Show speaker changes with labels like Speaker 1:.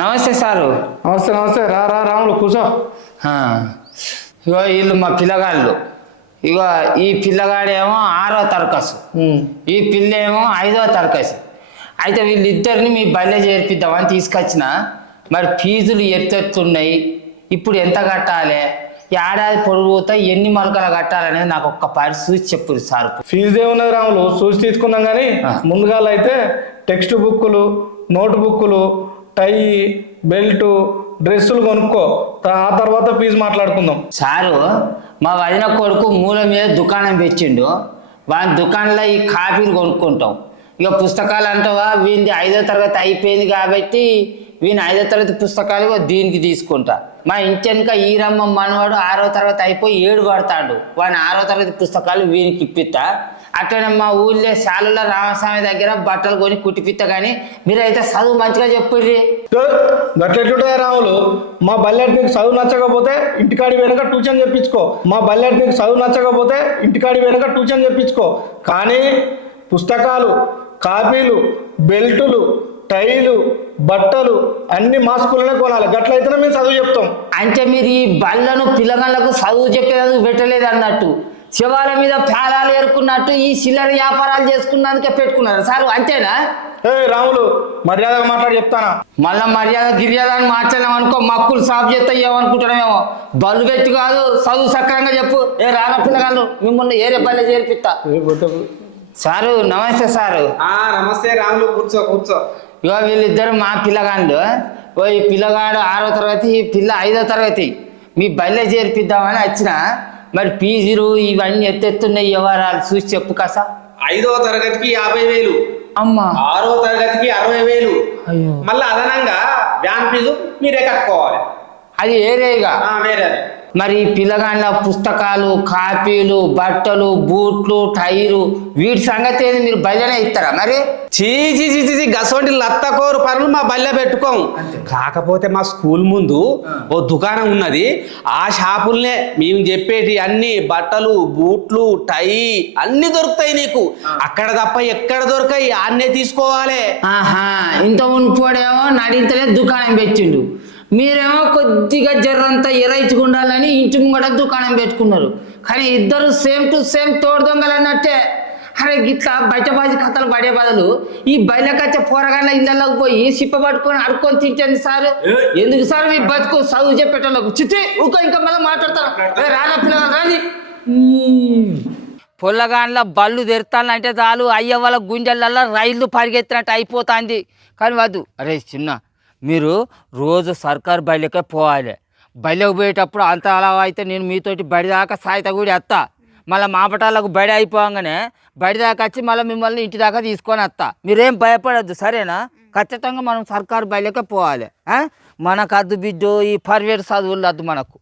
Speaker 1: నమస్తే సారు.
Speaker 2: నమస్తే నమస్తే. రా రా రాములు కూర్చో.
Speaker 1: ఇగో వీళ్ళు మా పిల్లగాళ్ళు. ఇగో ఈ పిల్లగాడేమో ఆరో తరగసు. ఈ పిల్ల ఏమో ఐదో తరగతి అయితే వీళ్ళిద్దరిని మీ బల్లె చేర్పిద్దామని తీసుకొచ్చిన. మరి ఫీజులు ఎత్తెత్తున్నాయి ఇప్పుడు ఎంత కట్టాలి? ఏడాది పొడుగుతా ఎన్ని మొలకలు కట్టాలనేది నాకు ఒక్క పరిస్థితి చెప్పు సార్.
Speaker 2: ఫీజు ఏమున్నది రాములు? చూసి తీసుకుందాం కానీ. ముందుగా అయితే టెక్స్ట్ బుక్కులు నోట్ బుక్కులు టై బెల్ట్ డ్రెస్సులు కొనుక్కో. ఆ తర్వాత ఫీజు మాట్లాడుకుందాం.
Speaker 1: సారు మా వదిన కొడుకు మూల మీద దుకాణం పెట్టిండు. వాని దుకాణంలో ఈ కాపీలు కొనుక్కుంటాం. ఇక పుస్తకాలు అంటావా? వీని ఐదో తరగతి అయిపోయింది కాబట్టి వీని ఐదో తరగతి పుస్తకాలు దీనికి తీసుకుంటా. మా ఇంటి వెనుక ఈరమ్మ మనవాడు ఆరో తరగతి అయిపోయి ఏడు పడతాడు. వాని ఆరో తరగతి పుస్తకాలు వీనికి ఇప్పిస్తా అట్లనే మా ఊళ్ళో శాలలో రామస్వామి దగ్గర బట్టలు కొని కుట్టిపిస్తా కానీ మీరైతే చదువు మంచిగా చెప్పుర్రి
Speaker 2: గట్లెట్లుంటుంది రాములు? మా బల్లెట్ నీకు చదువు నచ్చకపోతే ఇంటికాడి వెనక ట్యూషన్ చెప్పించుకో మా బల్లెట్ నీకు చదువు నచ్చకపోతే ఇంటికాడి వెనక ట్యూషన్ చెప్పించుకో కానీ పుస్తకాలు కాపీలు బెల్టులు టైలు బట్టలు అన్ని మా స్కూల్లోనే కొనాలి. గట్లయితేనే మేము చదువు చెప్తాం.
Speaker 1: అంటే మీరు ఈ బళ్ళను పిల్లగాళ్ళకు చదువు చెప్పేందుకు పెట్టలేదు అన్నట్టు. శివాల మీద పేలాలు ఏరుకున్నట్టు ఈ చిల్లర వ్యాపారాలు చేసుకున్నందుకే పెట్టుకున్నారు. సార్ అంతేనా?
Speaker 2: ఏ రాములు మర్యాదగా మాట్లాడి చెప్తానా?
Speaker 1: మళ్ళా మర్యాద గిర్యాద అని మార్చలేం అనుకో మక్కులు సాఫ్ చేస్తే ఏమనుకుంటున్నామేమో బలు పెట్టి కాదు చదువు సక్రంగా చెప్పు. ఏ రాన పిల్లగాళ్ళు మిమ్మల్ని ఏరే బల్లె చేర్పిస్తా. సారు నమస్తే సారు.
Speaker 3: ఆ నమస్తే రాములు కూర్చో కూర్చో.
Speaker 1: ఇగో వీళ్ళిద్దరు మా పిల్లగాళ్ళు. ఓ ఈ పిల్లగాడు ఆరో తరగతి ఈ పిల్ల ఐదో తరగతి. మీ బల్లె చేర్పిద్దామని వచ్చిన. మరి పీజీలు ఇవన్నీ ఎత్తెత్తున్నాయి వ్యవహారాలు చూసి చెప్పు కసా.
Speaker 3: ఐదో తరగతికి యాభై వేలు.
Speaker 1: అమ్మా.
Speaker 3: ఆరో తరగతికి అరవై వేలు.
Speaker 1: అయ్యో.
Speaker 3: మళ్ళీ అదనంగా వ్యాన్ ఫీజు మీరే కట్టుకోవాలి.
Speaker 1: అది ఏరేగా
Speaker 3: ఆ, వేరే
Speaker 1: మరి పిల్లగాళ్ళ పుస్తకాలు కాపీలు బట్టలు బూట్లు టైరు వీటి సంగతి ఏంది? మీరు బయలునే ఇస్తారా మరి?
Speaker 3: చీ చీ చీ, చీ చీ, గసోటి లత్తకోరు పనులు మా బల్లె పెట్టుకోం. కాకపోతే మా స్కూల్ ముందు ఓ దుకాణం ఉన్నది. ఆ షాపుల్నే మేము చెప్పేటి అన్ని బట్టలు బూట్లు టై అన్ని దొరుకుతాయి నీకు. అక్కడ తప్ప ఎక్కడ దొరకాయి ఆన్నే తీసుకోవాలి.
Speaker 1: ఆహా ఇంత ఉనిపోడేమో నడింతలే దుకాణం పెట్టిండు. మీరేమో కొద్దిగా జర్రంతా ఎరైచుకుండాలని ఇంటి ముంగట దుకాణం పెట్టుకున్నారు. కానీ ఇద్దరు సేమ్ టు సేమ్ తోడు దొంగలు అన్నట్టే. అరే గిట్లా బయట బాజీ కథలు పడే బదులు ఈ బయలకచ్చ పోరగాళ్ళ ఇళ్ళలోకి పోయి సిప్ప పట్టుకొని అడుక్కొని తింటండి సార్. ఎందుకు సార్ మీ బతుకు చదువు చెప్పేటోళ్ళకు? చిచ్చి ఊకో ఇంకా మళ్ళీ మాట్లాడతారు. ఏ రానా పిల్లగా రాని? పొల్లగాండ్ల బళ్ళు తెరుతానంటే చాలు అయ్య వాళ్ళ గుండెలల్లో రైళ్ళు పరిగెత్తినట్టు అయిపోతుంది. కానీ వద్దు. అరే చిన్న మీరు రోజు సర్కారు బయలుకే పోవాలి. బయలుకు పోయేటప్పుడు అంత అలా అయితే నేను మీతోటి బడి దాకా సాయిత కూడా వస్తా మళ్ళీ మాపటాలకు బడి అయిపోగానే బడి దాకా వచ్చి మళ్ళీ మిమ్మల్ని ఇంటి దాకా తీసుకొని వస్తా. మీరేం భయపడద్దు సరేనా? ఖచ్చితంగా మనం సర్కారు బయలుకే పోవాలి. మనకు అద్దు బిడ్డు ఈ ప్రైవేట్ చదువులు వద్దు మనకు.